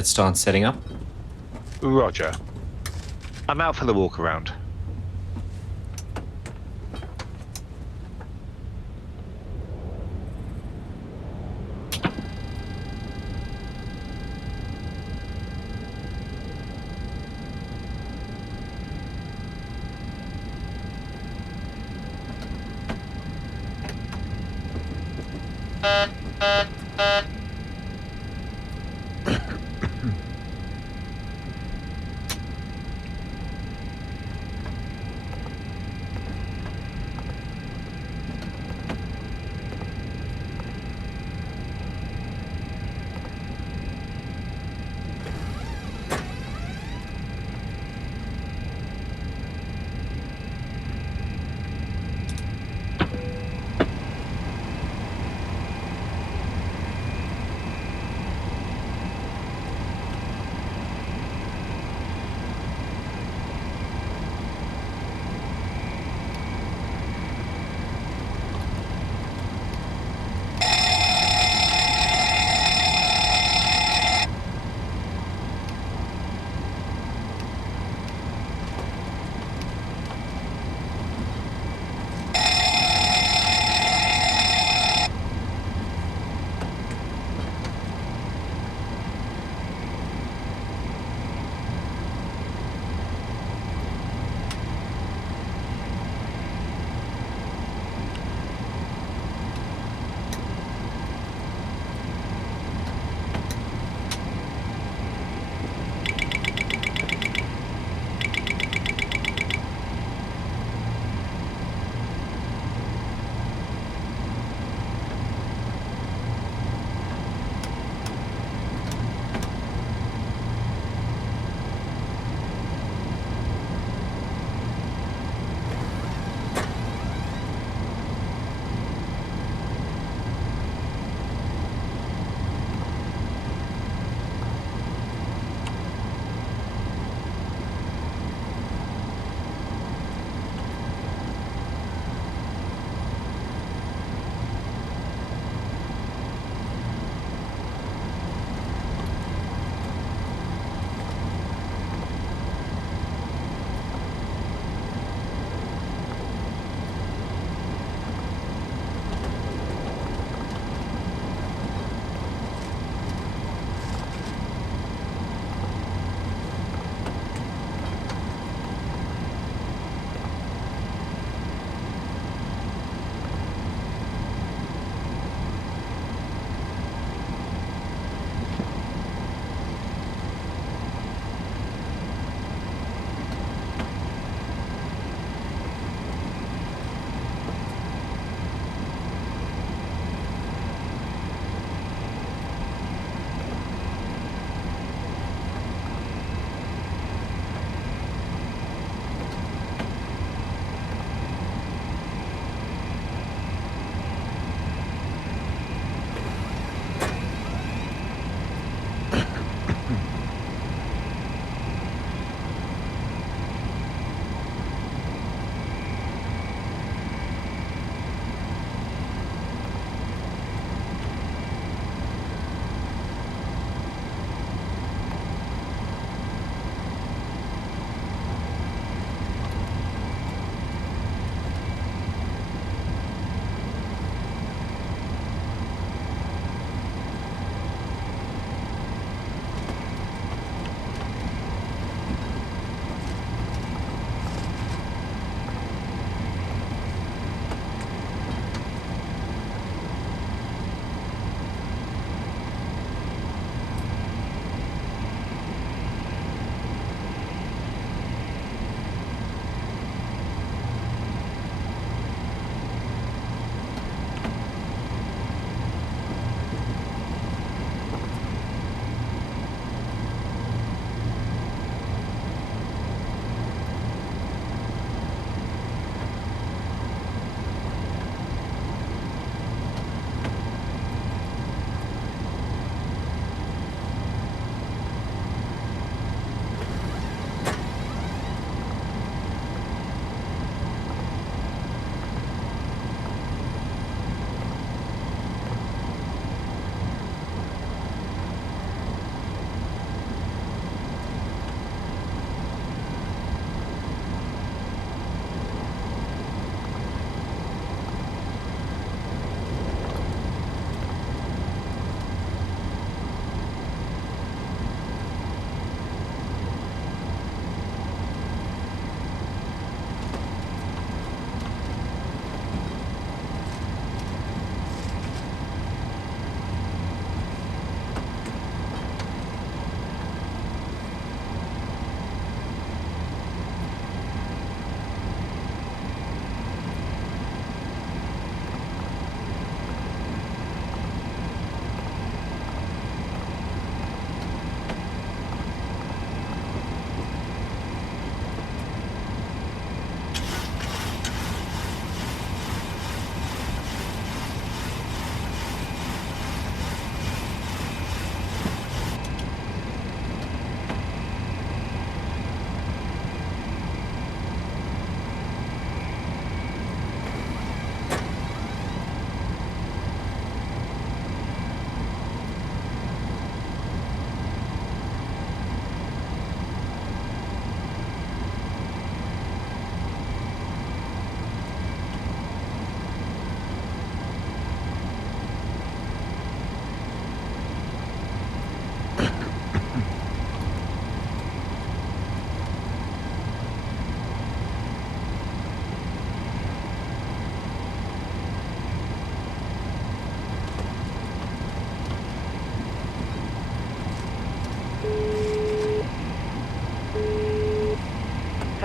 it starts setting up. Roger. I'm out for the walk around.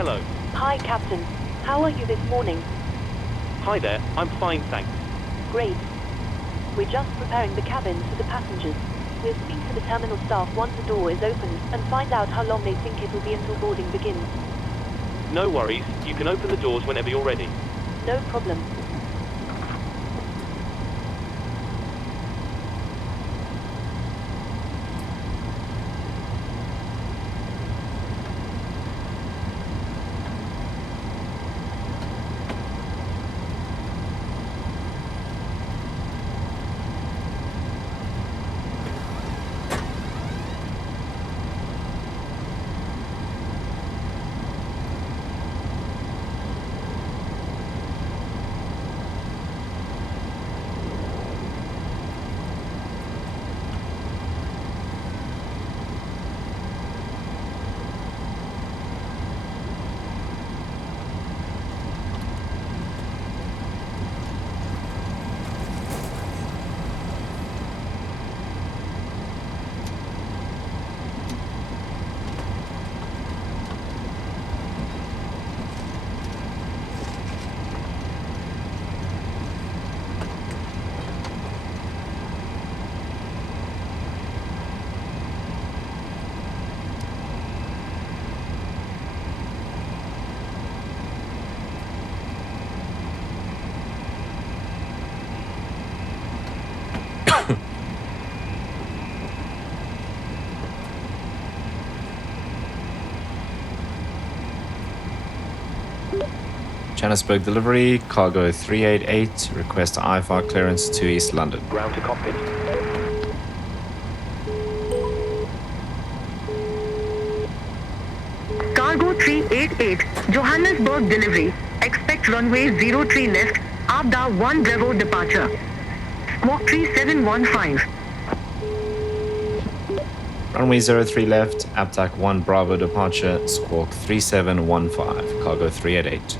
Hello. Hi, Captain. How are you this morning? Hi there. I'm fine, thanks. Great. We're just preparing the cabins for the passengers. We'll speak to the terminal staff once the door is opened and find out how long they think it will be until boarding begins. No worries. You can open the doors whenever you're ready. No problem. Johannesburg delivery, cargo 388, request IFR clearance to East London. Ground to cockpit. Cargo 388, Johannesburg delivery. Expect runway 03 left, Abda 1 Bravo departure. Squawk 3715. Runway 03 left, APTAC 1 Bravo departure, squawk 3715, cargo 388.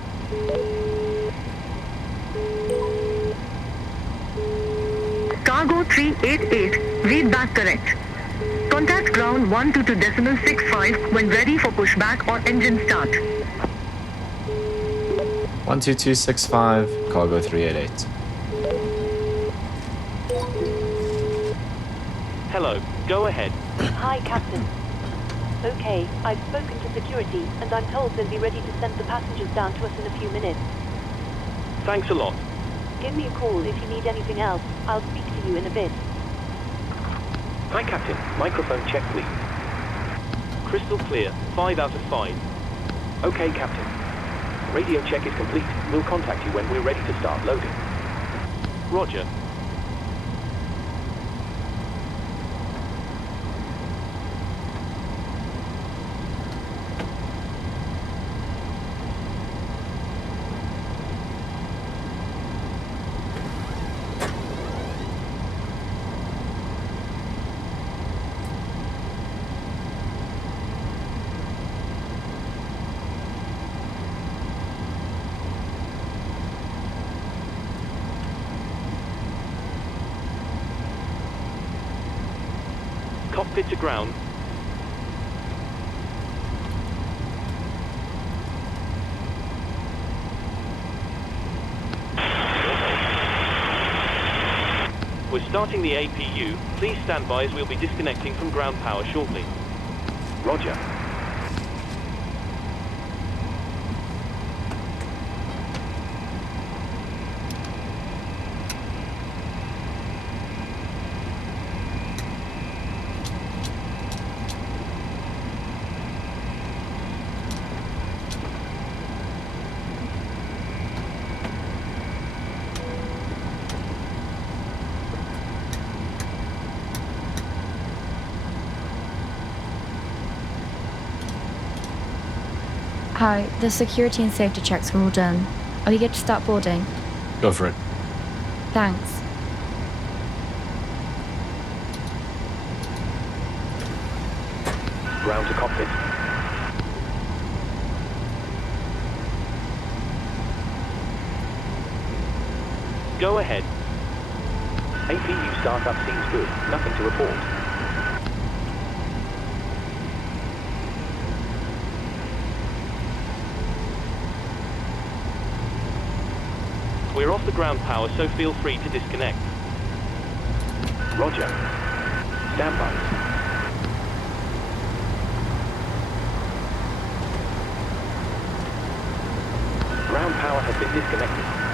Cargo 388, read back correct. Contact ground 122.65 when ready for pushback or engine start. 12265, cargo 388. Hello. Go ahead. Hi, Captain. Okay, I've spoken to security, and I'm told they'll be ready to send the passengers down to us in a few minutes. Thanks a lot. Give me a call if you need anything else. I'll speak to you in a bit. Hi, Captain. Microphone check, please. Crystal clear. 5 out of 5. Okay, Captain. Radio check is complete. We'll contact you when we're ready to start loading. Roger. Cockpit to ground. We're starting the APU. Please stand by as we'll be disconnecting from ground power shortly. Roger. Hi, the security and safety checks are all done. Are we good to start boarding? Go for it. Thanks. Ground to cockpit. Go ahead. APU startup seems good. Nothing to report. We're off the ground power, so feel free to disconnect. Roger. Stand by. Ground power has been disconnected.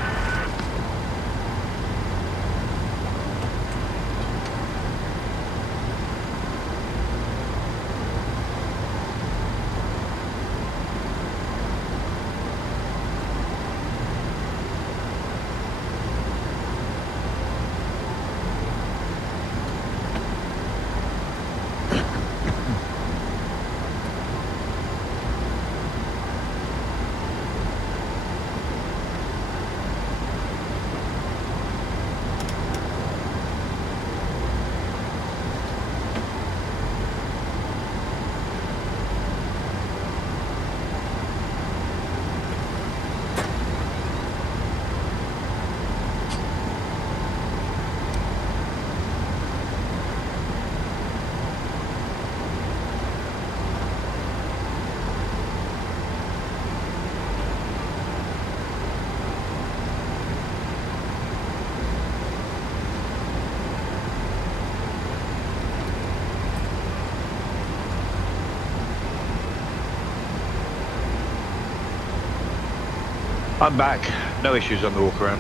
I'm back. No issues on the walk around.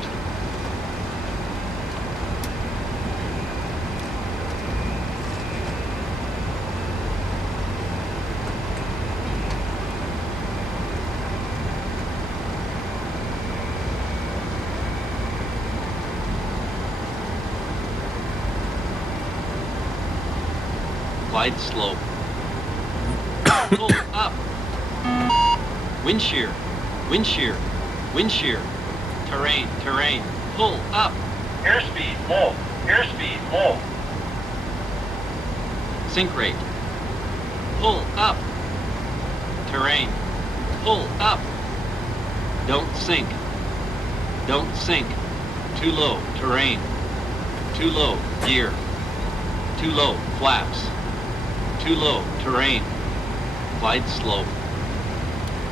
Glide slope. Pull up. Wind shear. Wind shear. Wind shear. Terrain. Terrain. Pull up. Airspeed low. Airspeed low. Sink rate. Pull up. Terrain. Pull up. Don't sink. Don't sink. Too low. Terrain. Too low. Gear. Too low. Flaps. Too low. Terrain. Glide slope.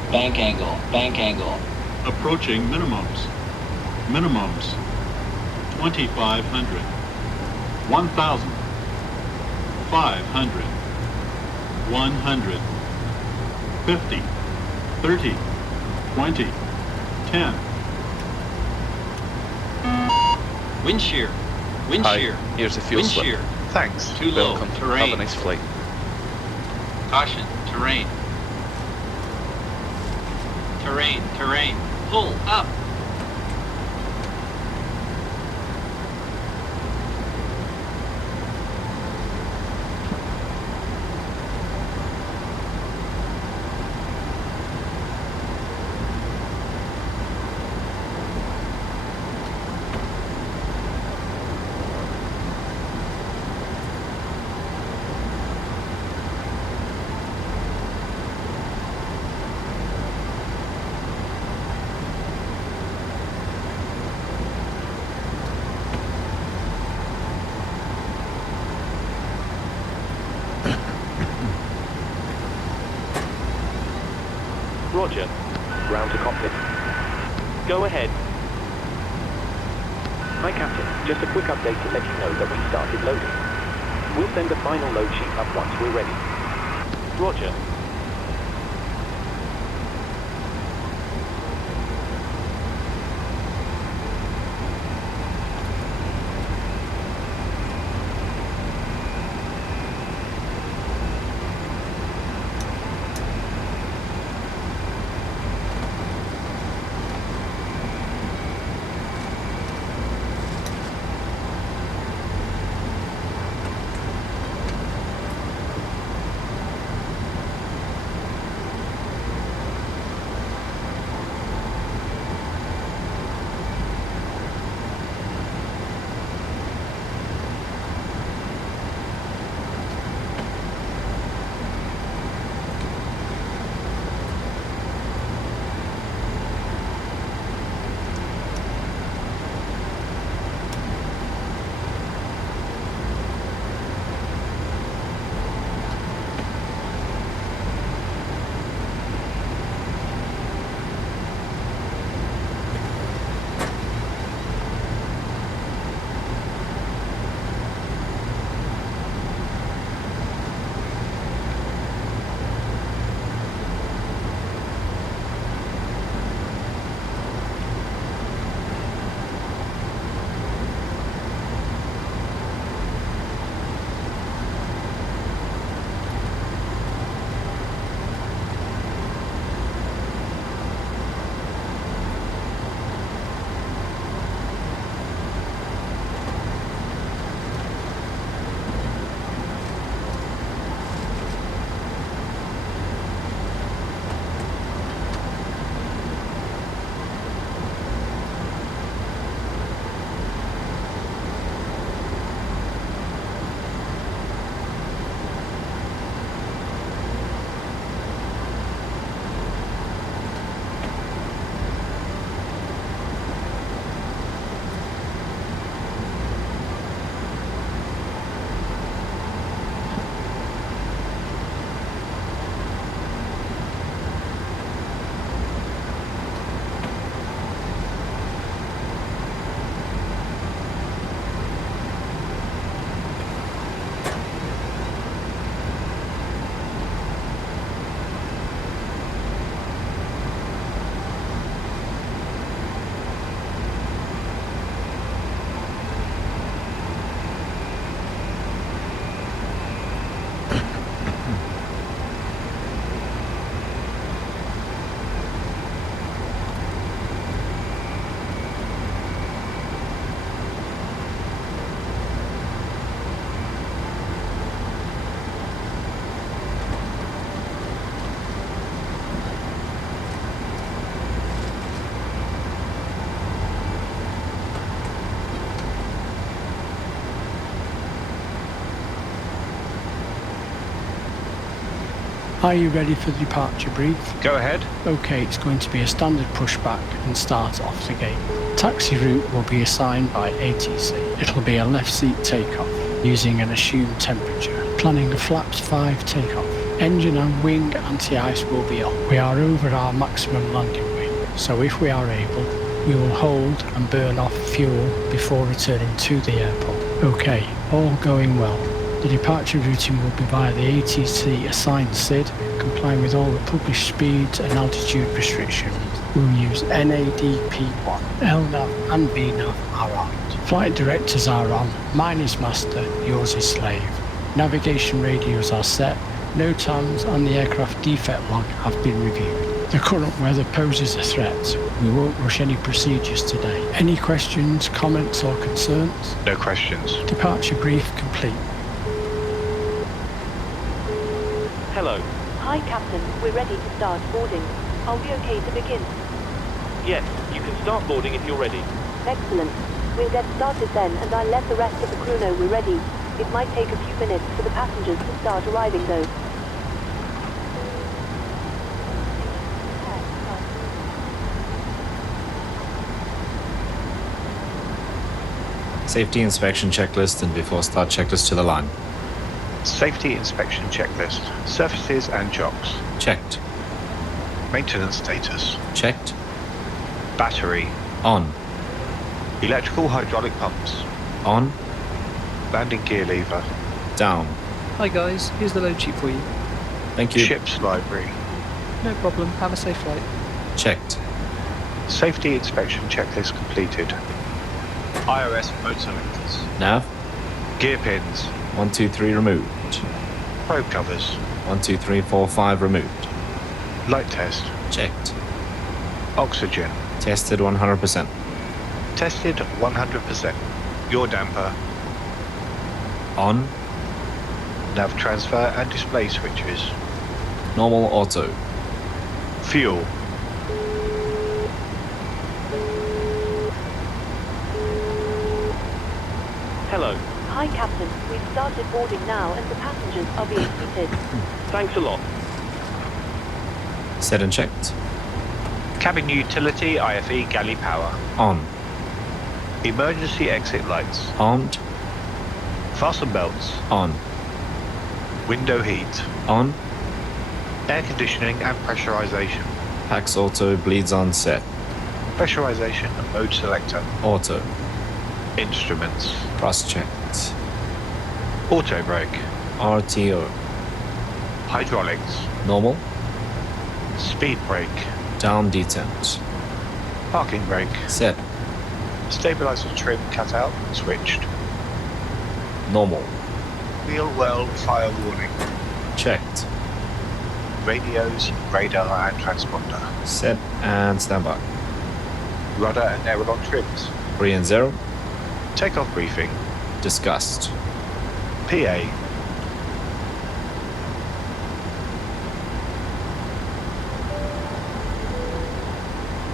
Bank angle. Bank angle. Approaching minimums. Minimums. 2,500. 1,000. 500. 100. 50. 30. 20. 10. Wind shear. Wind Hi, shear. here's a fuel Wind slip. shear. Thanks. Too low. Welcome. Terrain. Have a nice flight. Caution. Terrain. Terrain. Terrain. Pull up. Roger. Ground to cockpit. Go ahead. Hi, Captain. Just a quick update to let you know that we started loading. We'll send the final load sheet up once we're ready. Roger. Are you ready for the departure brief? Go ahead. Okay, it's going to be a standard pushback and start off the gate. Taxi route will be assigned by ATC. It'll be a left seat takeoff using an assumed temperature. Planning a flaps 5 takeoff. Engine and wing anti-ice will be on. We are over our maximum landing weight, so if we are able, we will hold and burn off fuel before returning to the airport. Okay, all going well. The departure routing will be via the ATC assigned SID, complying with all the published speeds and altitude restrictions. We'll use NADP1, LNAV and VNAV are armed. Flight directors are on, mine is master, yours is slave. Navigation radios are set, NOTAMs and the aircraft defect log have been reviewed. The current weather poses a threat. We won't rush any procedures today. Any questions, comments or concerns? No questions. Departure brief complete. Hello. Hi, Captain. We're ready to start boarding. Are we okay to begin? Yes, you can start boarding if you're ready. Excellent. We'll get started then, and I'll let the rest of the crew know we're ready. It might take a few minutes for the passengers to start arriving, though. Safety inspection checklist and before start checklist to the line. Safety inspection checklist. Surfaces and chocks. Checked. Maintenance status. Checked. Battery. On. Electrical hydraulic pumps. On. Landing gear lever. Down. Hi guys, here's the load sheet for you. Thank you. Ship's library. No problem, have a safe flight. Checked. Safety inspection checklist completed. IRS mode selectors. Nav. Gear pins. 1, 2, 3 removed. Probe covers. 1, 2, 3, 4, 5 removed. Light test. Checked. Oxygen. Tested 100%. Tested 100%. Yaw damper. On. Nav transfer and display switches. Normal auto. Fuel. Hello. Hi, Captain. We've started boarding now, and the passengers are being seated. Thanks a lot. Set and checked. Cabin utility IFE galley power. On. Emergency exit lights. Armed. Fasten belts. On. Window heat. On. Air conditioning and pressurization. Pax auto bleeds on set. Pressurization mode selector. Auto. Instruments. Cross-checked. Auto brake. RTO. Hydraulics. Normal. Speed brake. Down detent. Parking brake. Set. Stabilizer trim cut out and switched. Normal. Wheel well fire warning. Checked. Radios, radar and transponder. Set and standby. Rudder and aileron trims. 3 and 0. Takeoff briefing. Discussed. PA.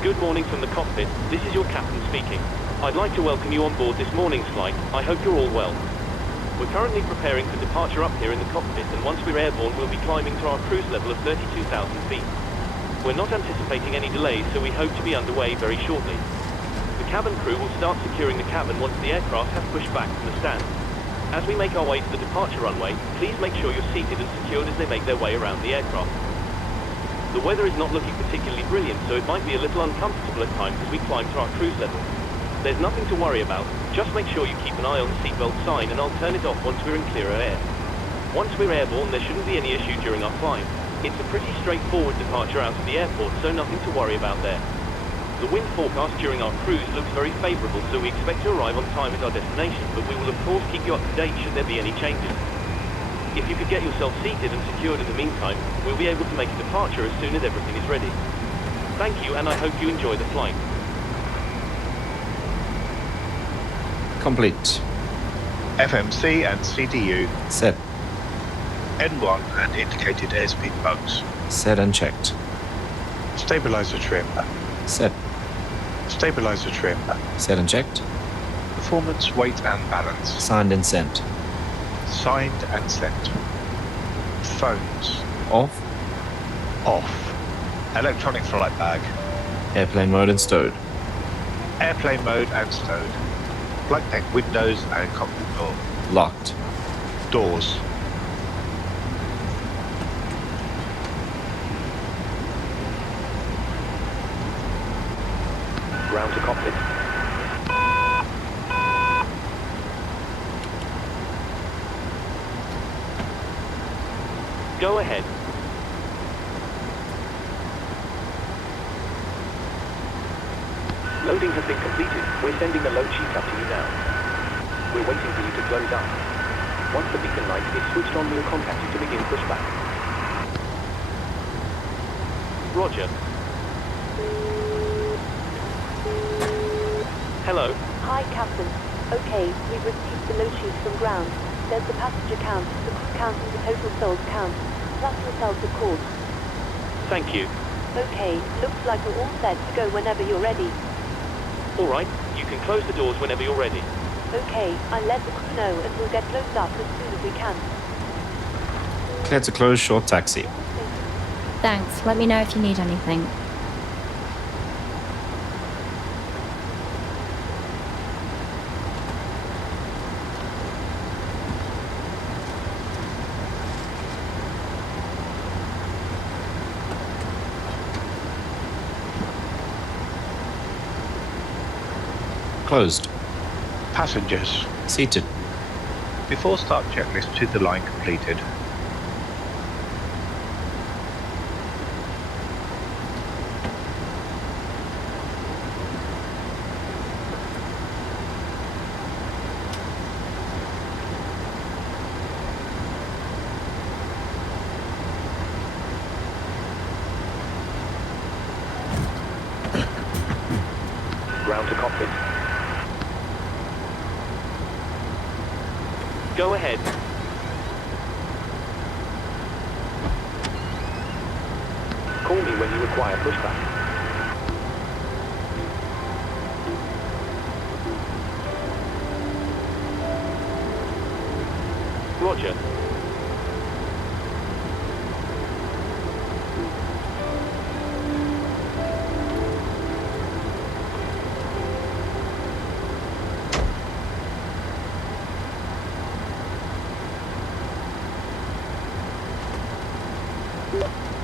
Good morning from the cockpit. This is your captain speaking. I'd like to welcome you on board this morning's flight. I hope you're all well. We're currently preparing for departure up here in the cockpit, and once we're airborne, we'll be climbing to our cruise level of 32,000 feet. We're not anticipating any delays, so we hope to be underway very shortly. The cabin crew will start securing the cabin once the aircraft have pushed back from the stand. As we make our way to the departure runway, please make sure you're seated and secured as they make their way around the aircraft. The weather is not looking particularly brilliant, so it might be a little uncomfortable at times as we climb to our cruise level. There's nothing to worry about. Just make sure you keep an eye on the seatbelt sign, and I'll turn it off once we're in clearer air. Once we're airborne, there shouldn't be any issue during our climb. It's a pretty straightforward departure out of the airport, so nothing to worry about there. The wind forecast during our cruise looks very favourable, so we expect to arrive on time at our destination, but we will of course keep you up to date should there be any changes. If you could get yourself seated and secured in the meantime, we'll be able to make a departure as soon as everything is ready. Thank you, and I hope you enjoy the flight. Complete. FMC and CDU. Set. N1 and indicated airspeed bugs. Set and checked. Stabilizer trim. Set. Stabilizer trim. Set and checked. Performance, weight and balance. Signed and sent. Signed and sent. Phones. Off. Off. Electronic flight bag. Airplane mode and stowed. Airplane mode and stowed. Flight deck windows and cockpit door. Locked. Doors. Ground to cockpit. Go ahead. Loading has been completed. We're sending the load sheet up to you now. We're waiting for you to close up. Once the beacon light is switched on, we'll contact you to begin pushback. Roger. Hello. Hi, Captain. Okay, we've received the load sheet from ground. There's the passenger count, the crew count, and the total souls count, plus yourselves, of course. Thank you. Okay, looks like we're all set to go whenever you're ready. All right, you can close the doors whenever you're ready. Okay, I'll let the crew know and we'll get closed up as soon as we can. Clear to close short taxi. Thanks. Let me know if you need anything. Closed. Passengers. Seated. Before start checklist to the line completed. Ground to cockpit. Go ahead. Call me when you require pushback. Roger.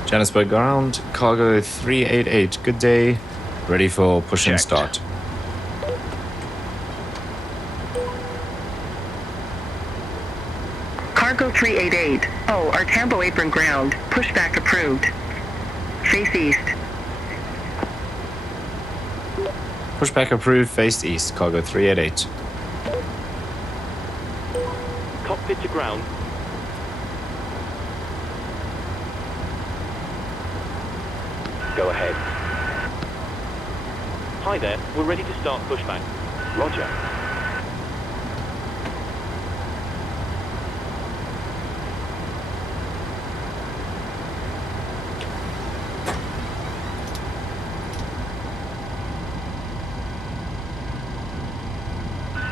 Johannesburg ground, cargo 388. Good day. Ready for push and Checked. start. Cargo 388. Oh, our Tambo apron ground. Pushback approved. Face east. Pushback approved, face east, cargo 388. Cockpit to ground. Go ahead. Hi there, we're ready to start pushback. Roger.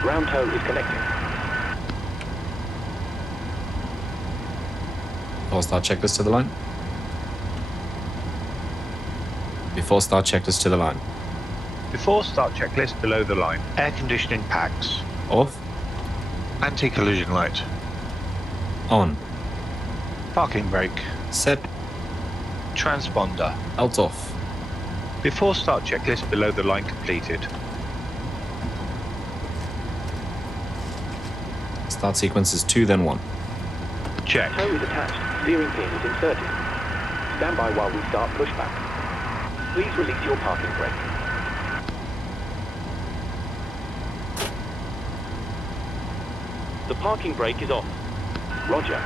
Ground tow is connecting. Before start checklist to the line. Before start checklist to the line. Before start checklist below the line. Air conditioning packs. Off. Anti-collision light. On. Parking brake. Set. Transponder. Out off. Before start checklist below the line completed. Start sequence is 2, then 1. Check. Tow is attached. Steering pin is inserted. Stand by while we start pushback. Please release your parking brake. The parking brake is off. Roger.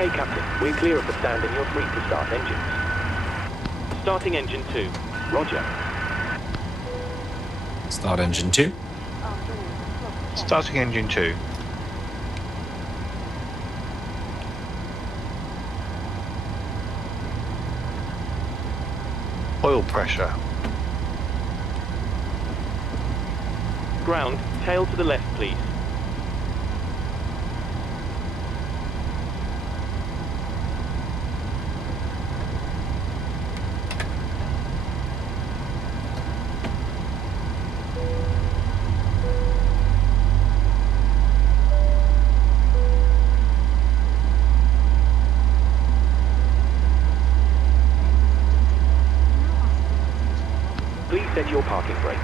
Okay, Captain. We're clear of the stand and you're free to start engines. Starting engine 2. Roger. Start engine 2. Starting engine 2. Oil pressure. Ground, tail to the left, please. Please set your parking brake.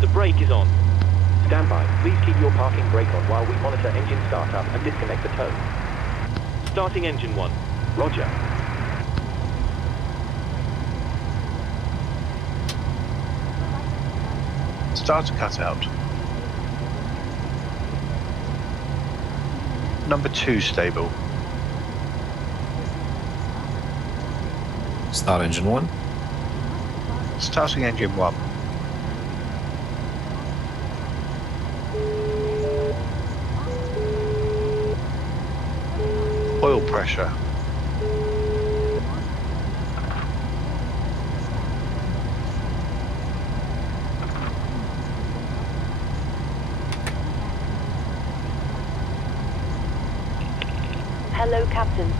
The brake is on. Stand by. Please keep your parking brake on while we monitor engine startup and disconnect the tow. Starting engine 1. Roger. Starter cutout. Number 2 stable. Start engine 1. Starting engine 1. Oil pressure. Hello, Captain.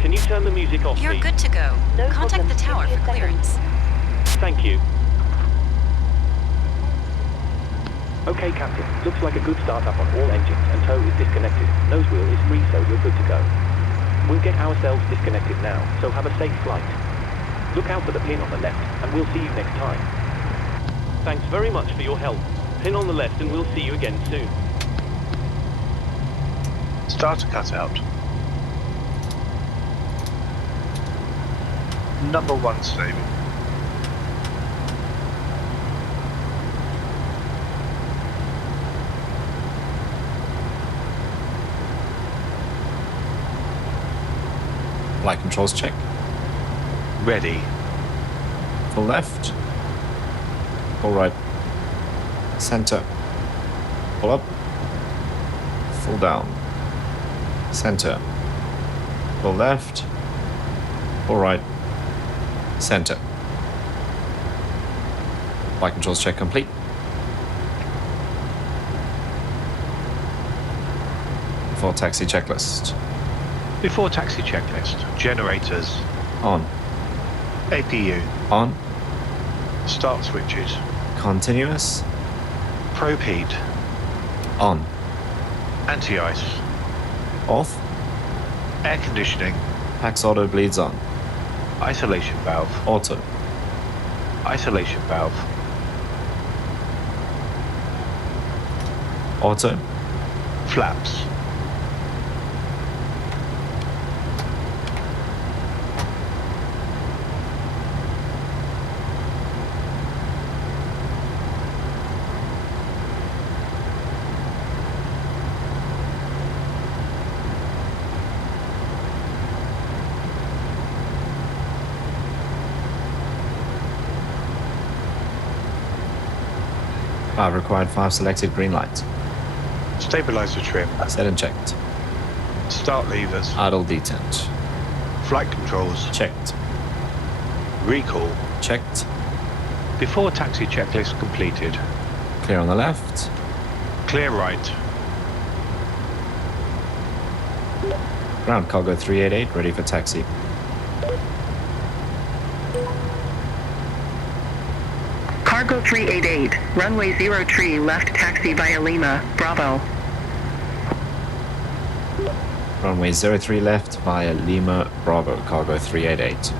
Can you turn the music off, You're please? good to go. No Contact problem. the tower 15 for clearance. Thank you. Okay, Captain. Looks like a good startup on all engines and tow is disconnected. Nose wheel is free, so you're good to go. We'll get ourselves disconnected now, so have a safe flight. Look out for the pin on the left, and we'll see you next time. Thanks very much for your help. Pin on the left, and we'll see you again soon. Starter cutout. Number 1 stable. Flight controls check. Ready. Full left. Full right. Center. Full up. Full down. Center. Full left. Full right. Center. Flight controls check complete. Before taxi checklist. Before taxi checklist. Generators. On. APU. On. Start switches. Continuous. Probe heat. On. Anti-ice. Off. Air conditioning. Pax auto bleeds on. Isolation valve. Auto. Isolation valve. Auto. Flaps. Required 5 selected green light. Stabilizer trim. Set and checked. Start levers. Idle detent. Flight controls. Checked. Recall. Checked. Before taxi checklist completed. Clear on the left. Clear right. Ground cargo 388 ready for taxi. Cargo 388, runway 03 left taxi via Lima, Bravo. Runway 03 left via Lima, Bravo, cargo 388.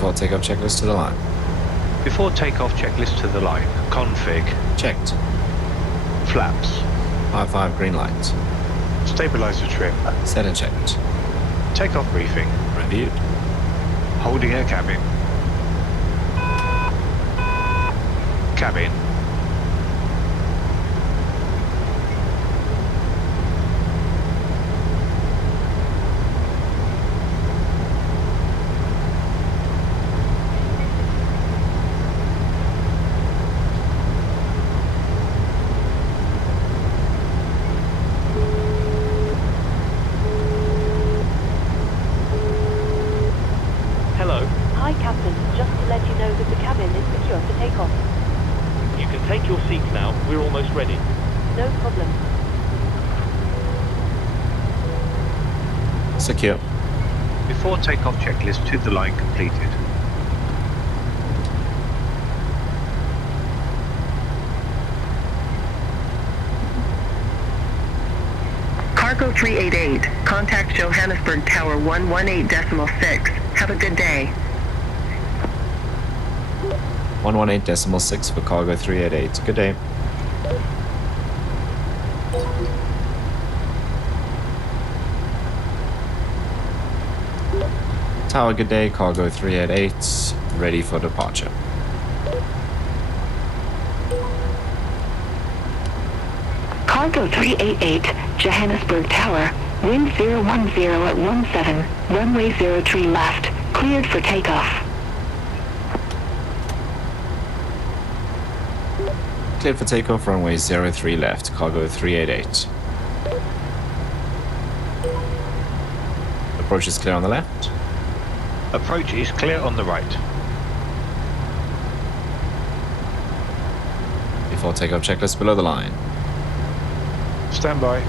Before takeoff checklist to the line. Before takeoff checklist to the line. Config. Checked. Flaps. 5 green light. Stabilizer trim. Set and checked. Takeoff briefing. Reviewed. Holding air cabin. Cabin. Hello. Hi, Captain. Just to let you know that the cabin is secure for takeoff. You can take your seats now. We're almost ready. No problem. Secure. Before takeoff checklist to the line completed. Cargo 388, contact Johannesburg Tower 118.6. Have a good day. 118.6 for cargo 388. Good day. Tower, good day. Cargo 388. Ready for departure. Cargo 388, Johannesburg Tower, wind 010 at 17, runway 03 left, cleared for takeoff. Cleared for takeoff, runway 03 left, cargo 388. Approach is clear on the left. Approach is clear on the right. Before takeoff checklist below the line. Stand by.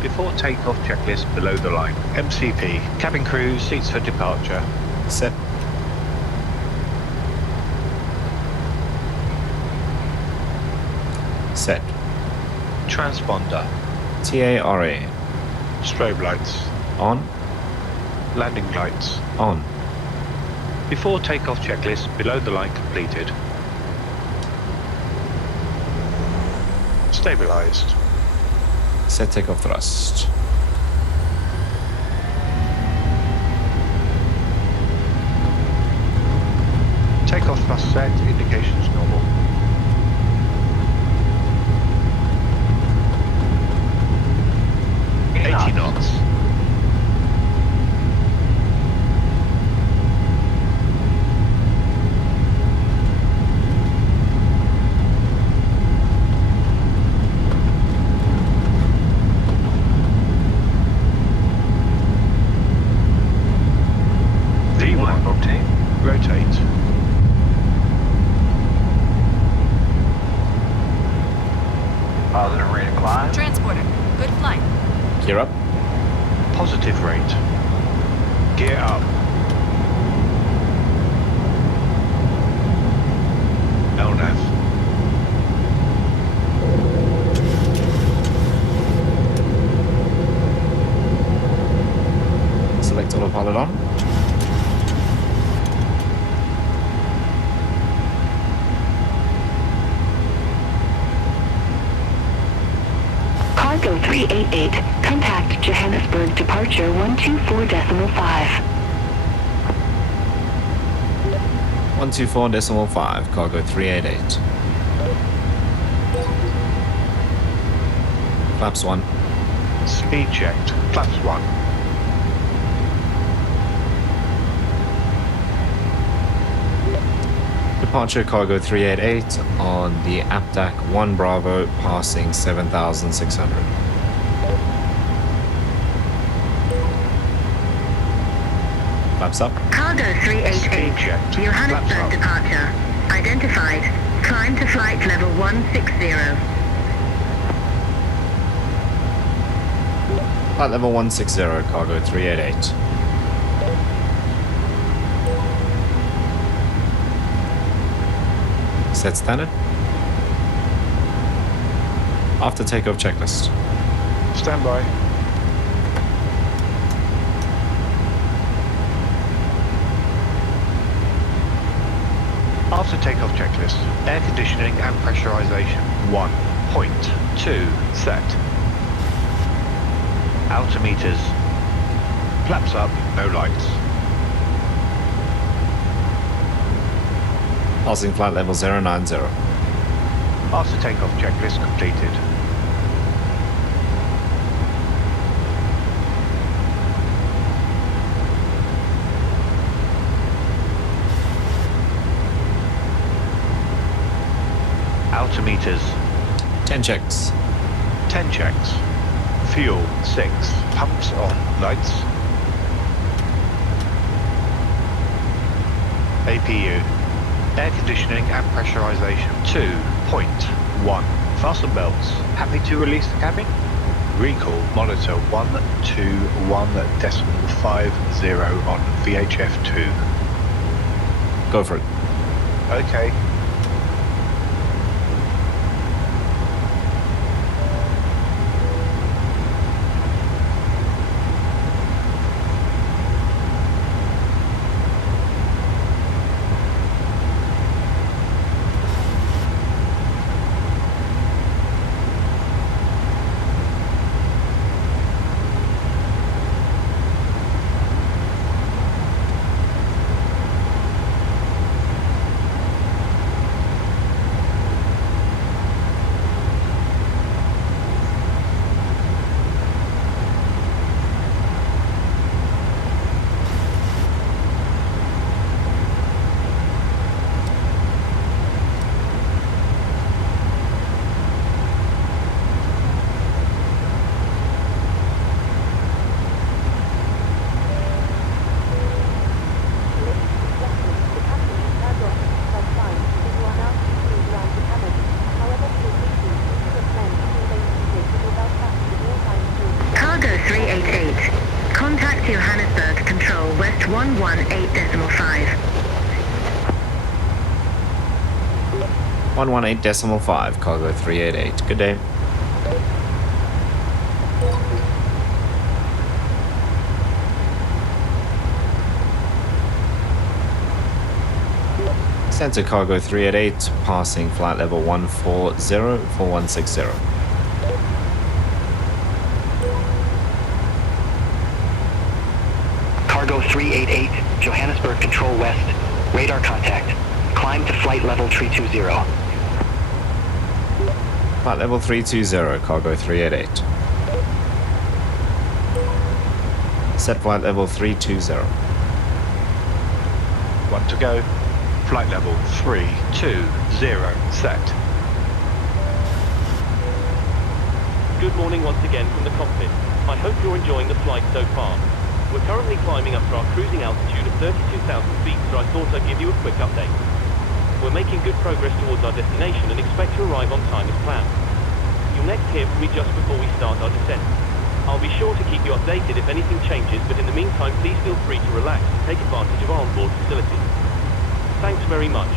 Before takeoff checklist below the line. MCP. Cabin crew, seats for departure. Set. Set. Transponder. TARA. Strobe lights. On. Landing lights. On. Before takeoff checklist below the line completed. Stabilized. Set takeoff thrust. Takeoff thrust set, indications normal. Knots. 80 knots. V1 rotate. Positive rate of climb. Transporter, good flight. Gear up. Positive rate. Gear up. LNAV. Select autopilot on. Cargo 388, contact Johannesburg departure 124.5. 124.5, cargo 388. Flaps 1. Speed checked. Flaps 1. Departure cargo 388 on the APDAC 1 Bravo passing 7,600. Flaps up. Cargo 388, checked. Johannesburg Flaps up. departure. Identified. Climb to flight level 160. Flight level 160, cargo 388. Set standard. After takeoff checklist. Stand by. After takeoff checklist, air conditioning and pressurization 1.2 set. Altimeters. Flaps up, no lights. Passing flight level 090. After takeoff checklist completed. Altimeters. 10 checks. 10 checks. Fuel 6. Pumps on. Lights. APU. Air conditioning and pressurization 2.1. Fasten belts. Happy to release the cabin? Recall monitor 121.50 on VHF 2. Go for it. Okay. Cargo 388. Contact Johannesburg Control West 118.5. 118.5, cargo 388. Good day. Center cargo 388, passing flight level 140-4160. Cargo 388, Johannesburg Control West, radar contact. Climb to flight level 320. Flight level 320, cargo 388. Set flight level 320. One to go. Flight level 320 set. Good morning once again from the cockpit. I hope you're enjoying the flight so far. We're currently climbing up to our cruising altitude of 32,000 feet, so I thought I'd give you a quick update. We're making good progress towards our destination and expect to arrive on time as planned. You'll next hear from me just before we start our descent. I'll be sure to keep you updated if anything changes, but in the meantime, please feel free to relax and take advantage of our onboard facilities. Thanks very much.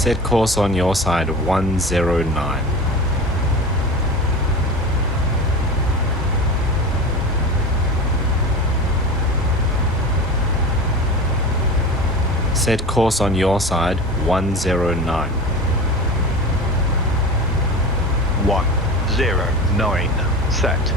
Set course on your side 109. Set course on your side 109. 109 set.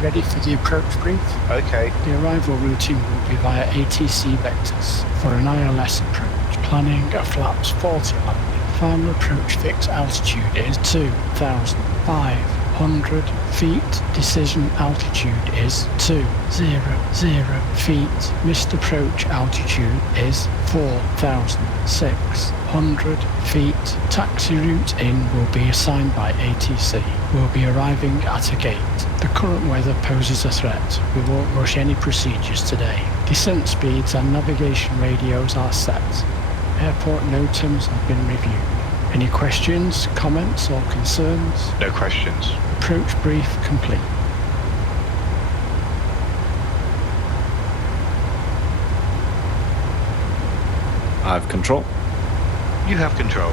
Ready for the approach brief? Okay. The arrival routing will be via ATC vectors for an ILS approach, planning a flaps 40 landing. Final approach fixed altitude is 2,500 feet. Decision altitude is 200 feet. Missed approach altitude is 4,600 feet. Taxi route in will be assigned by ATC. We'll be arriving at a gate. The current weather poses a threat. We won't rush any procedures today. Descent speeds and navigation radios are set. Airport NOTAMs have been reviewed. Any questions, comments or concerns? No questions. Approach brief complete. I have control. You have control.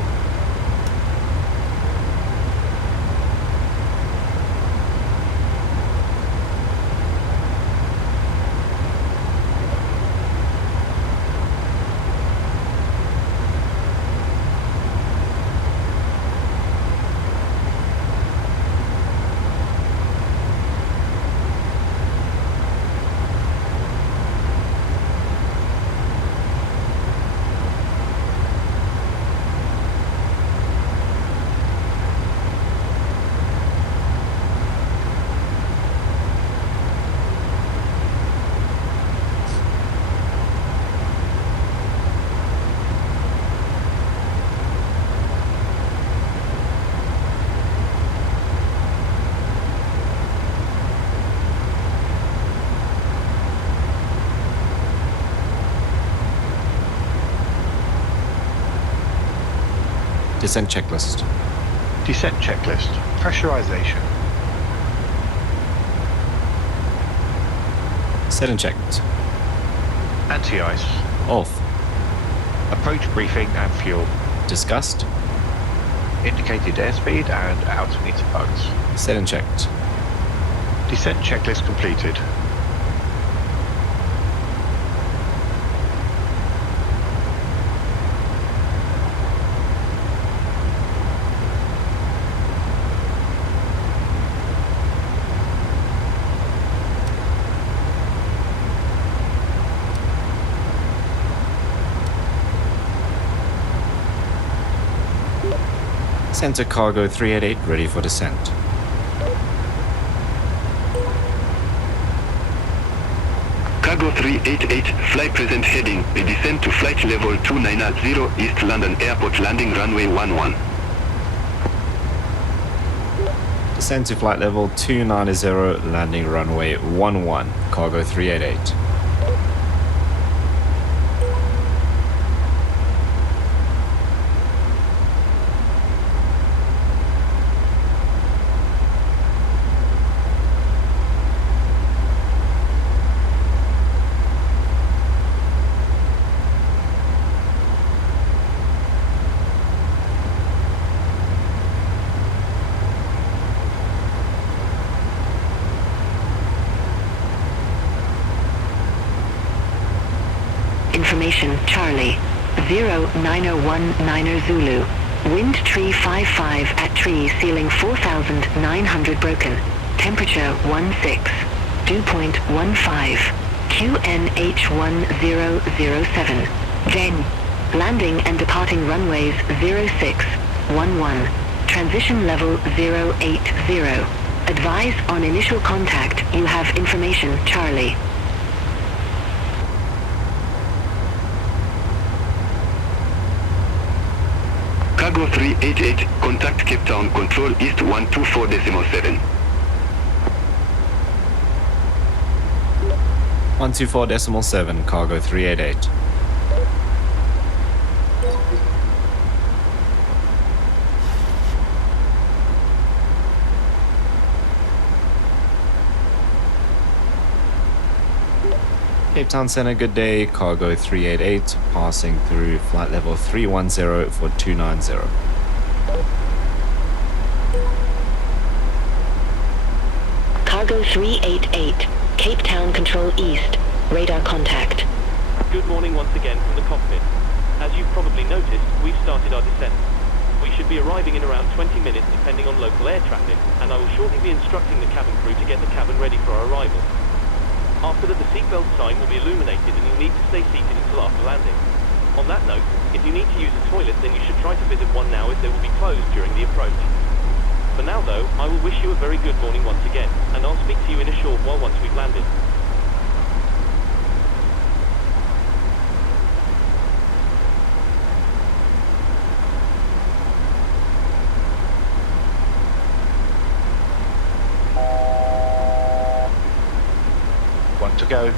Descent checklist. Descent checklist. Pressurization. Set and checked. Anti-ice. Off. Approach briefing and fuel. Discussed. Indicated airspeed and altimeter bugs. Set and checked. Descent checklist completed. Center cargo 388 ready for descent. Cargo 388, flight present heading, the descent to flight level 290 East London Airport landing runway 11. Descent to flight level 290 landing runway 11, cargo 388. Information, Charlie. 09019 Zulu. Wind tree 55 at tree ceiling 4,900 broken. Temperature 16. Dew point 15. QNH1007. Jen. Landing and departing runways 0611. Transition level 080. Advise on initial contact. You have information, Charlie. Cargo 388, contact Cape Town, control east 124.7. 124.7, cargo 388. Cape Town Center, good day, cargo 388, passing through flight level 310 for 290. Cargo 388, Cape Town Control East, radar contact. Good morning once again from the cockpit. As you've probably noticed, we've started our descent. We should be arriving in around 20 minutes depending on local air traffic, and I will shortly be instructing the cabin crew to get the cabin ready for our arrival. After that, the seatbelt sign will be illuminated and you'll need to stay seated until after landing. On that note, if you need to use a toilet, then you should try to visit one now as they will be closed during the approach. For now though, I will wish you a very good morning once again, and I'll speak to you in a short while once we've landed. To go.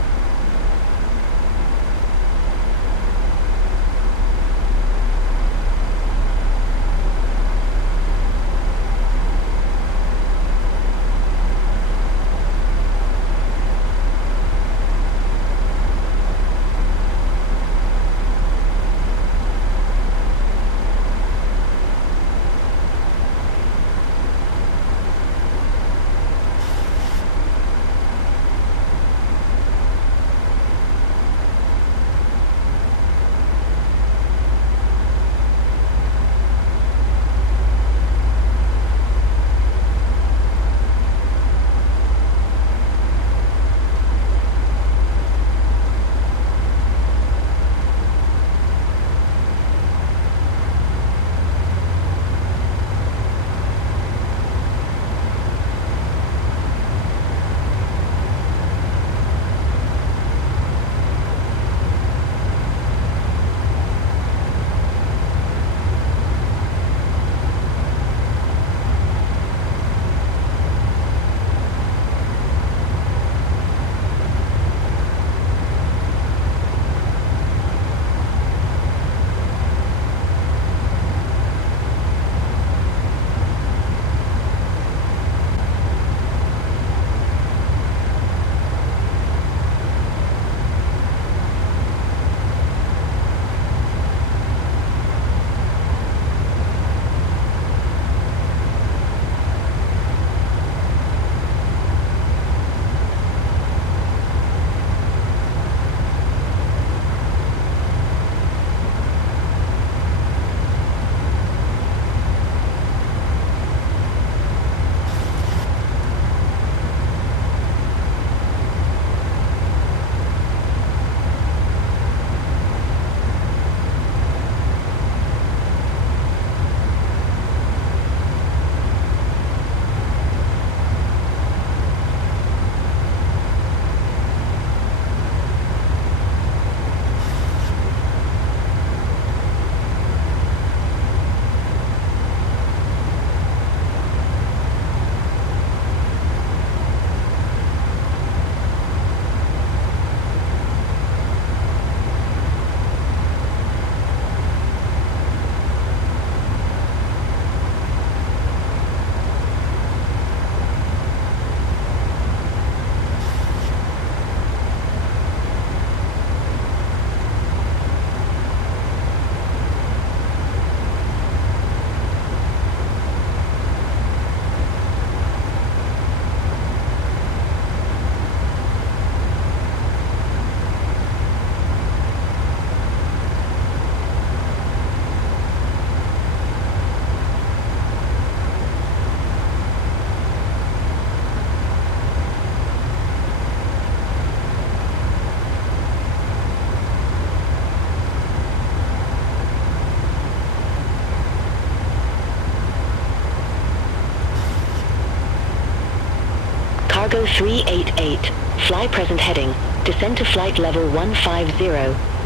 Cargo 388, fly present heading, descend to flight level 150,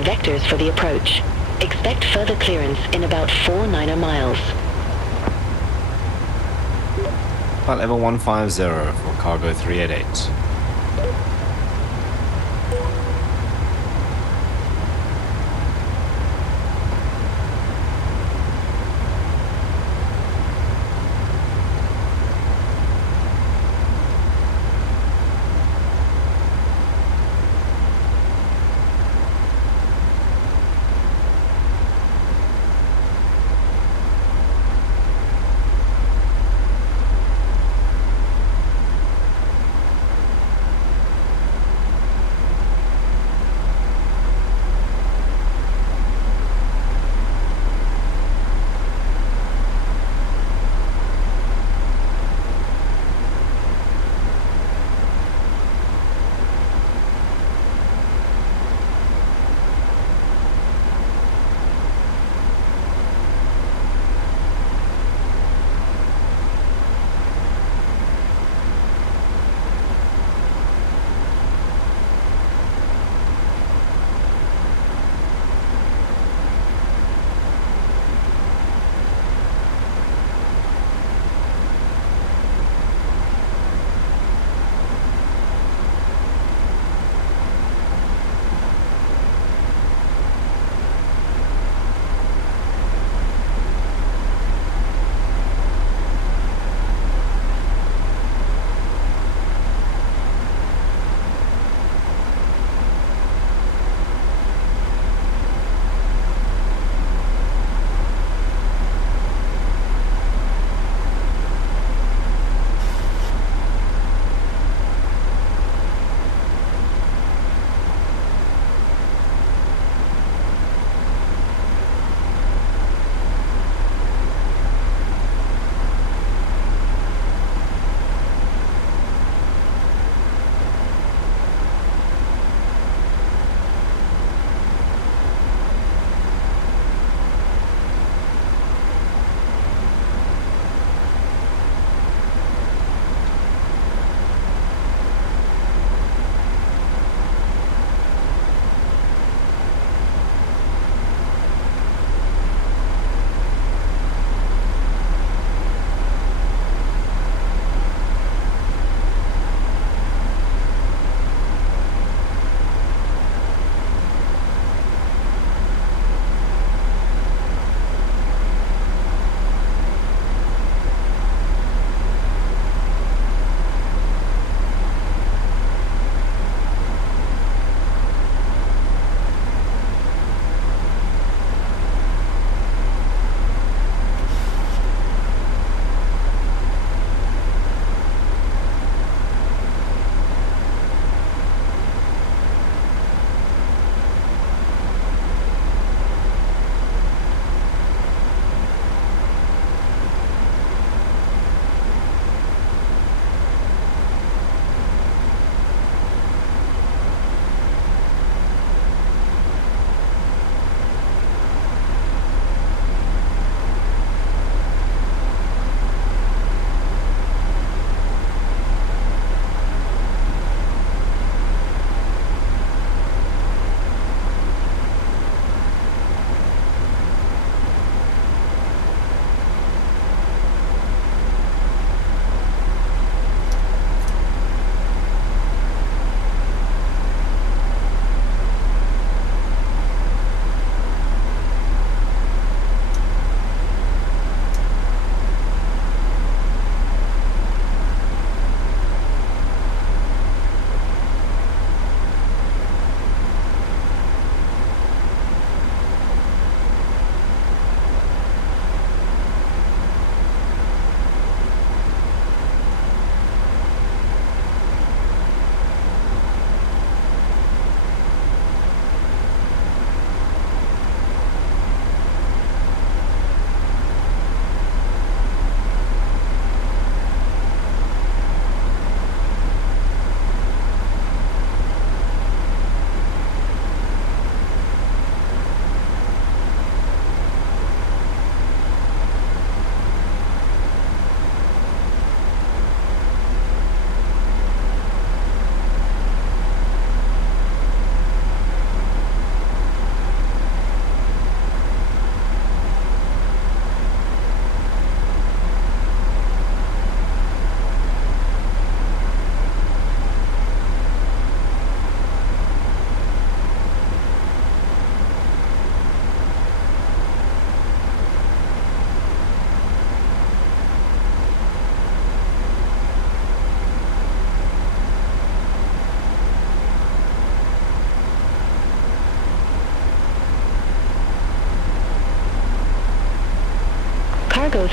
vectors for the approach. Expect further clearance in about 4 miles. Flight level 150 for cargo 388.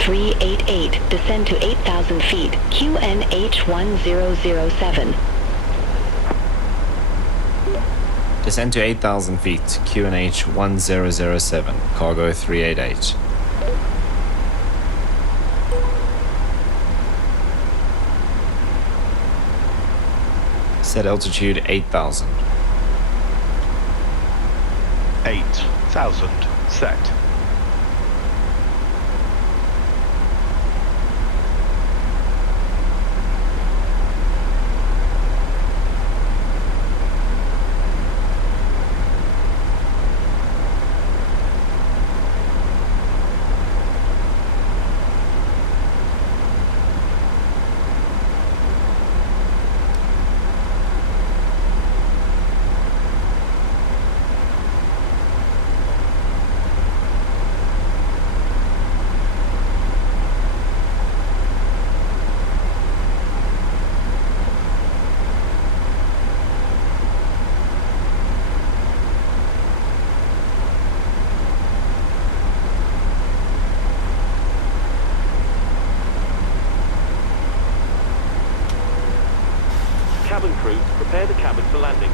388, descend to 8,000 feet, QNH 1007. Descend to 8,000 feet, QNH 1007, cargo 388. Set altitude 8,000. 8,000 set. Cabin crew, prepare the cabin for landing.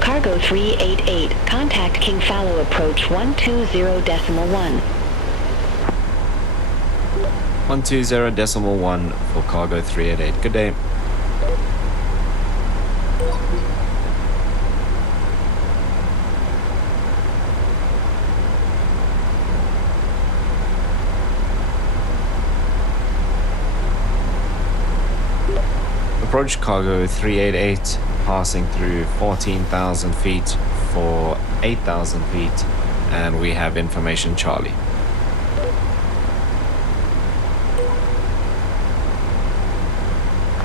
Cargo 388, contact King Fallow approach 120.1. 120.1 for cargo 388. Good day. Approach cargo 388, passing through 14,000 feet for 8,000 feet, and we have information Charlie.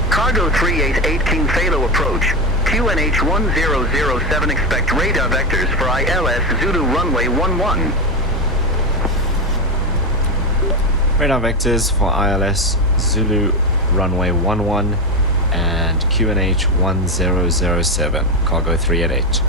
Cargo 388 King Fallow approach. QNH 1007, expect radar vectors for ILS Zulu runway 11. Radar vectors for ILS Zulu runway 11 and QNH 1007, cargo 388.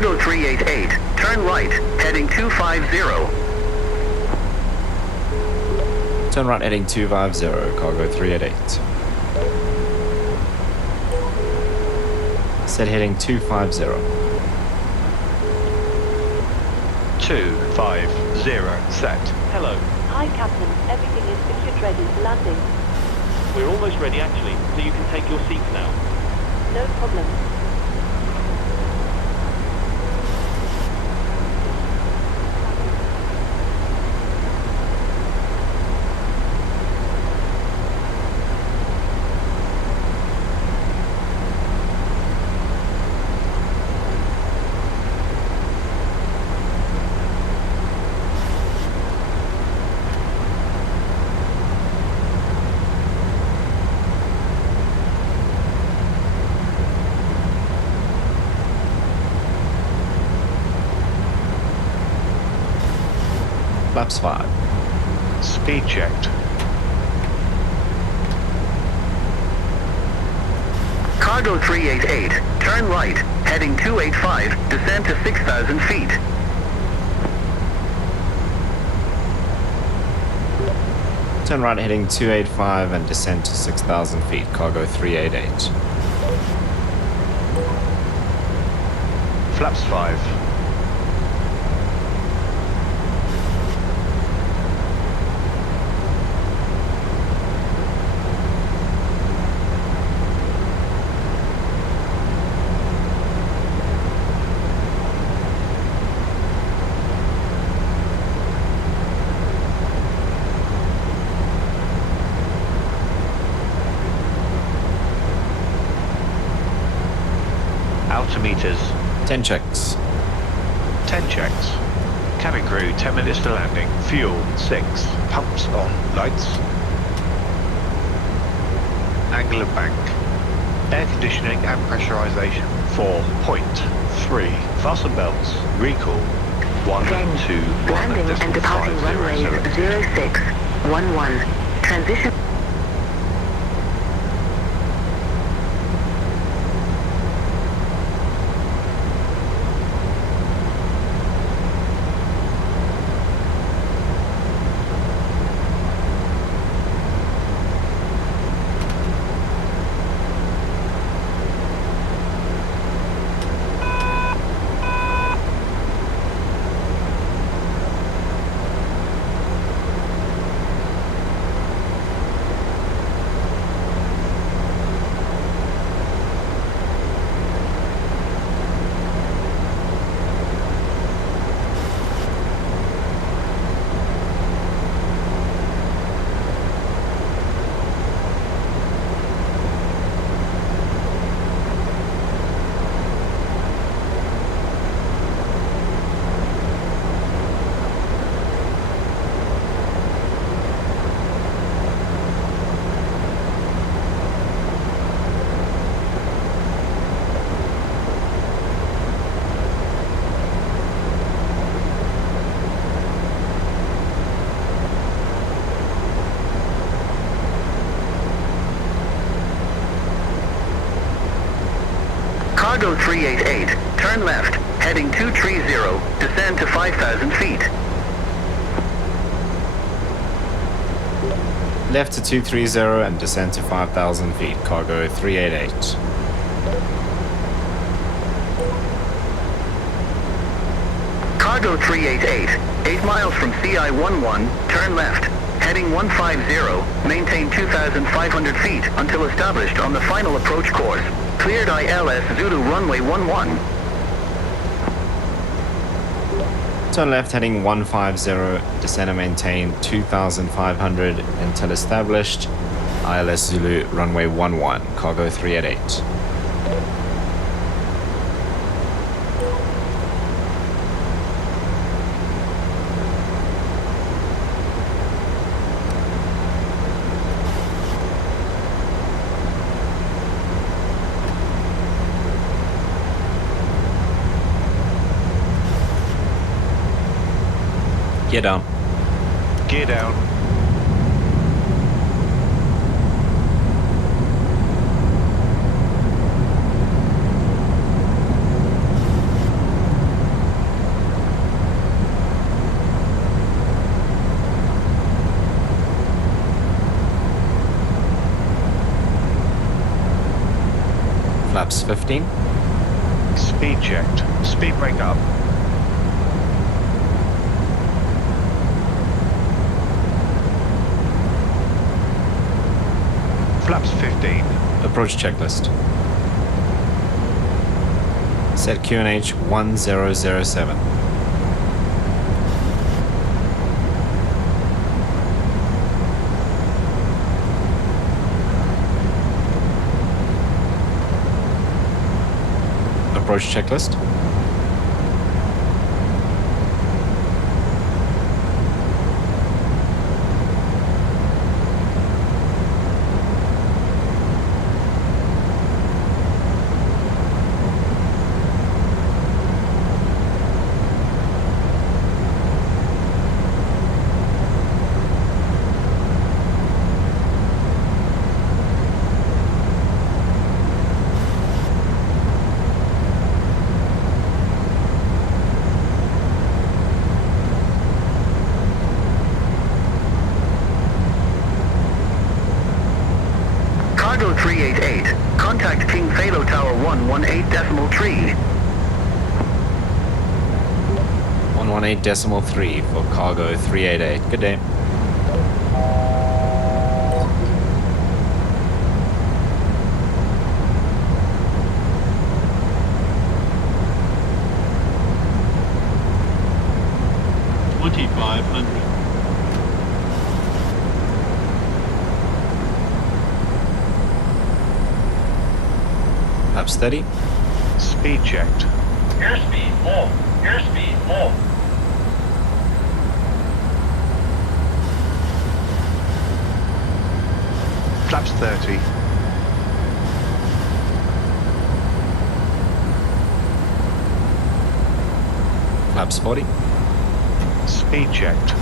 Cargo 388, turn right, heading 250. Turn right heading 250, cargo 388. Said heading 250. 250 set. Hello. Hi, Captain. Everything is secured ready for landing. We're almost ready actually, so you can take your seats now. No problem. Flaps 5. Speed checked. Cargo 388, turn right, heading 285, descend to 6,000 feet. Turn right heading 285 and descend to 6,000 feet, cargo 388. Flaps 5. Altimeters. 10 checks. 10 checks. Cabin crew 10 minutes to landing. Fuel 6. Pumps on. Lights. Angle of bank. Air conditioning and pressurization 4.3. Fasten belts. Recall 1, 2, 1. Landing and departing runways 0611. Transition. Cargo 388, turn left, heading 230, descend to 5,000 feet. Left to 230 and descend to 5,000 feet, cargo 388. Cargo 388, 8 miles from CI-11, turn left, heading 150, maintain 2,500 feet until established on the final approach course. Cleared ILS Zulu runway 11. Turn left heading 150, descend and maintain 2,500 until established. ILS Zulu runway 11, cargo 388. Gear down. Gear down. Flaps 15. Speed checked. Speed brake up. Flaps 15. Approach checklist. Set QNH 1007. Approach checklist. Cargo 388, contact King Phalo Tower 118.3. 118.3 for cargo 388. Good day. Flaps 30. Speed checked. Airspeed low. Airspeed low. Flaps 30. Flaps 40. Speed checked.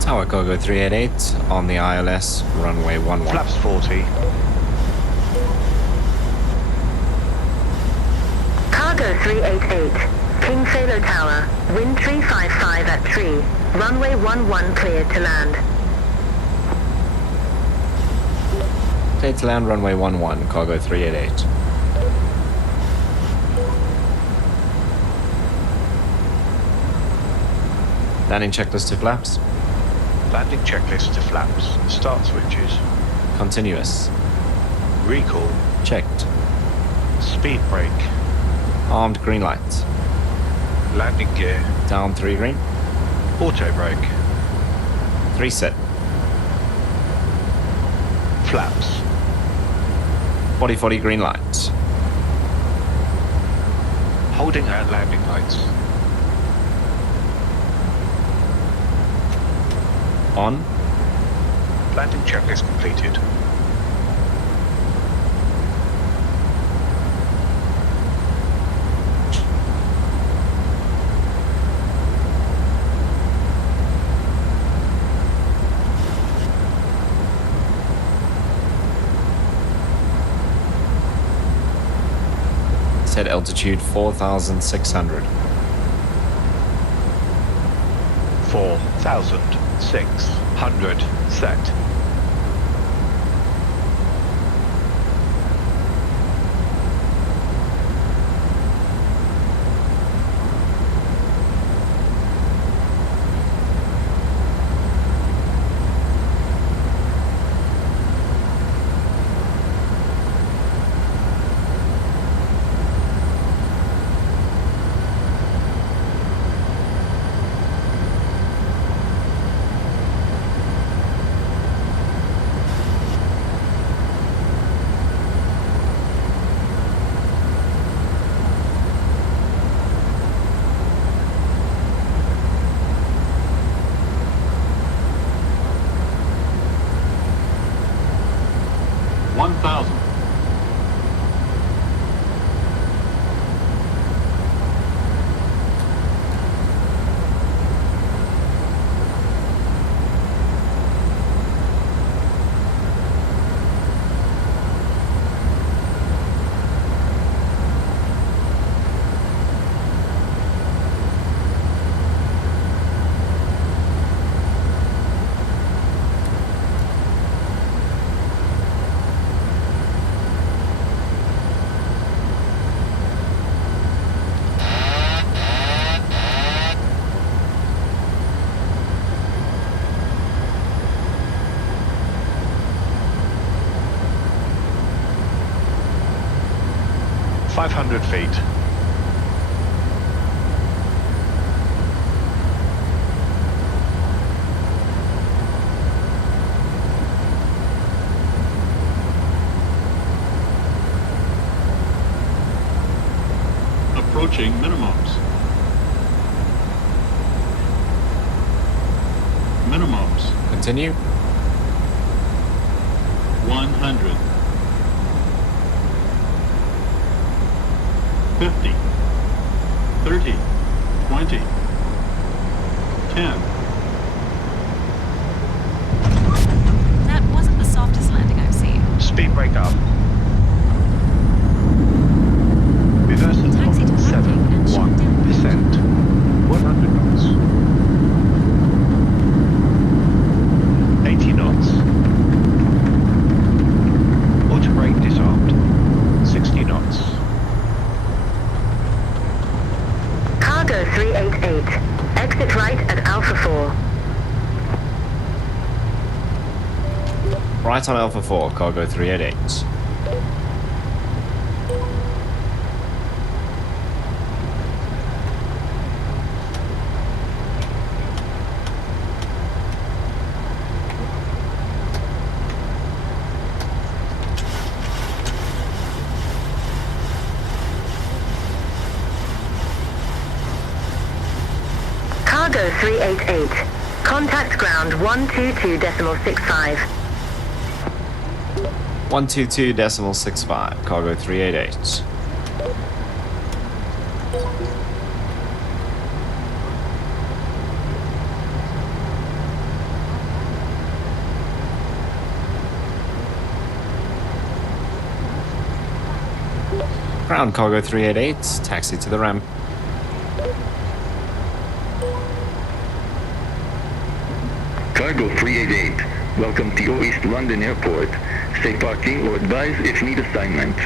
Tower cargo 388 on the ILS runway 11. Flaps 40. Cargo 388, King Phalo Tower, wind 355 at 3, runway 11 cleared to land. Cleared to land runway 11, cargo 388. Landing checklist to flaps. Landing checklist to flaps. Start switches. Continuous. Recall. Checked. Speed brake. Armed green lights. Landing gear. Down 3 green. Auto brake. 3 set. Flaps. 40 green lights. Holding at landing lights. On. Landing checklist completed. Set altitude 4,600. 4,600 set. 500 feet. Approaching minimums. Minimums. Continue. 100. 50. 30. 20. 10. That wasn't the softest landing I've seen. Speed brake up. Reverse at 7.1%. 100 knots. 80 knots. Auto brake disarmed. 60 knots. Cargo 388. Exit right at Alpha 4. Right on Alpha 4, cargo 388. Cargo 388. Contact ground 122.65. 122.65, cargo 388. Ground cargo 388, taxi to the ramp. Cargo 388, welcome to East London Airport. Stay parking or advise if need assignment.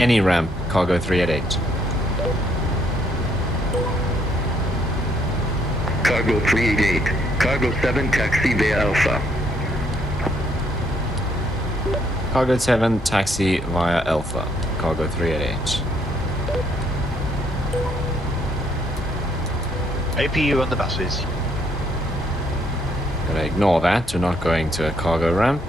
Any ramp, cargo 388. Cargo 388, Cargo 7 taxi via Alpha. Cargo 7, taxi via Alpha, cargo 388. APU on the buses. Gonna ignore that, we're not going to a cargo ramp.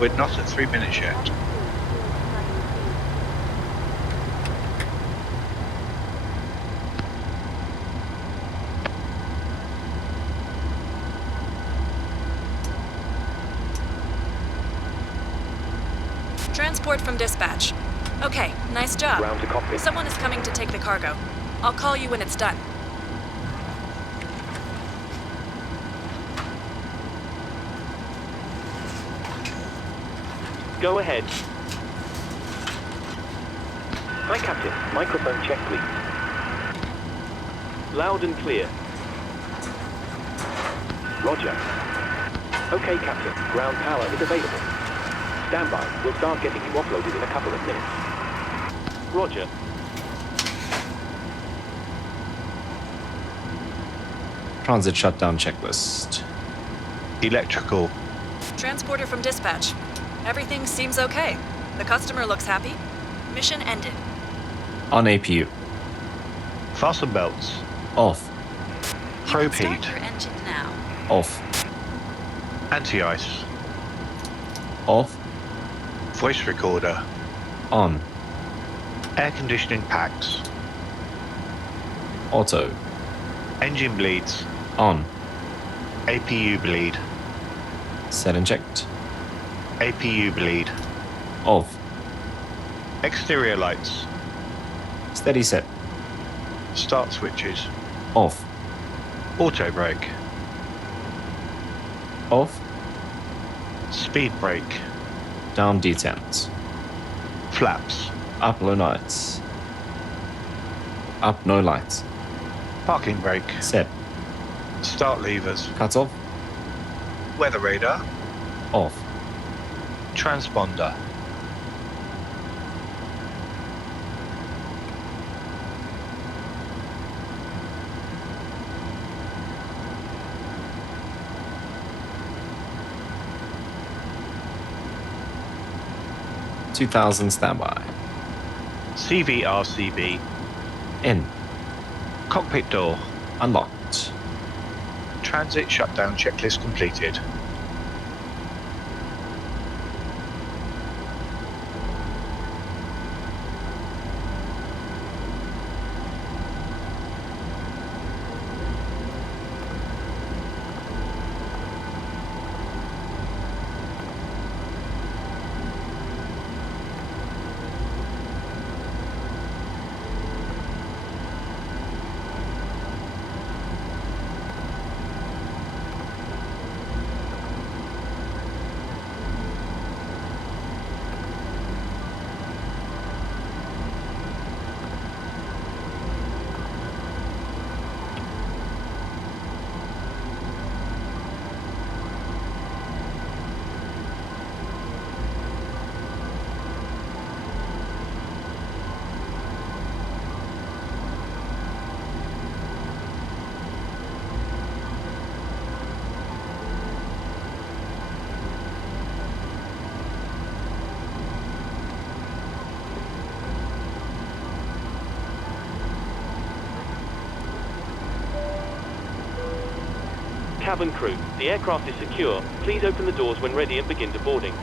We're not at 3 minutes yet. Transport from dispatch. Okay, nice job. Round to cockpit. Someone is coming to take the cargo. I'll call you when it's done. Go ahead. Hi, Captain. Microphone check, please. Loud and clear. Roger. Okay, Captain. Ground power is available. Stand by. We'll start getting you offloaded in a couple of minutes. Roger. Transit shutdown checklist. Electrical. Transporter from dispatch. Everything seems okay. The customer looks happy. Mission ended. On APU. Fasten belts. Off. Probe Start heat. your engine now. Off. Anti-ice. Off. Voice recorder. On. Air conditioning packs. Auto. Engine bleeds. On. APU bleed. Set and checked. APU bleed. Off. Exterior lights. Steady set. Start switches. Off. Auto brake. Off. Speed brake. Down detents. Flaps. Up low lights. Up no lights. Parking brake. Set. Start levers. Cut off. Weather radar. Off. Transponder. $2,000 standby. CVRCB. In. Cockpit door. Unlocked. Transit shutdown checklist completed. Cabin crew, the aircraft is secure. Please open the doors when ready and begin deboarding.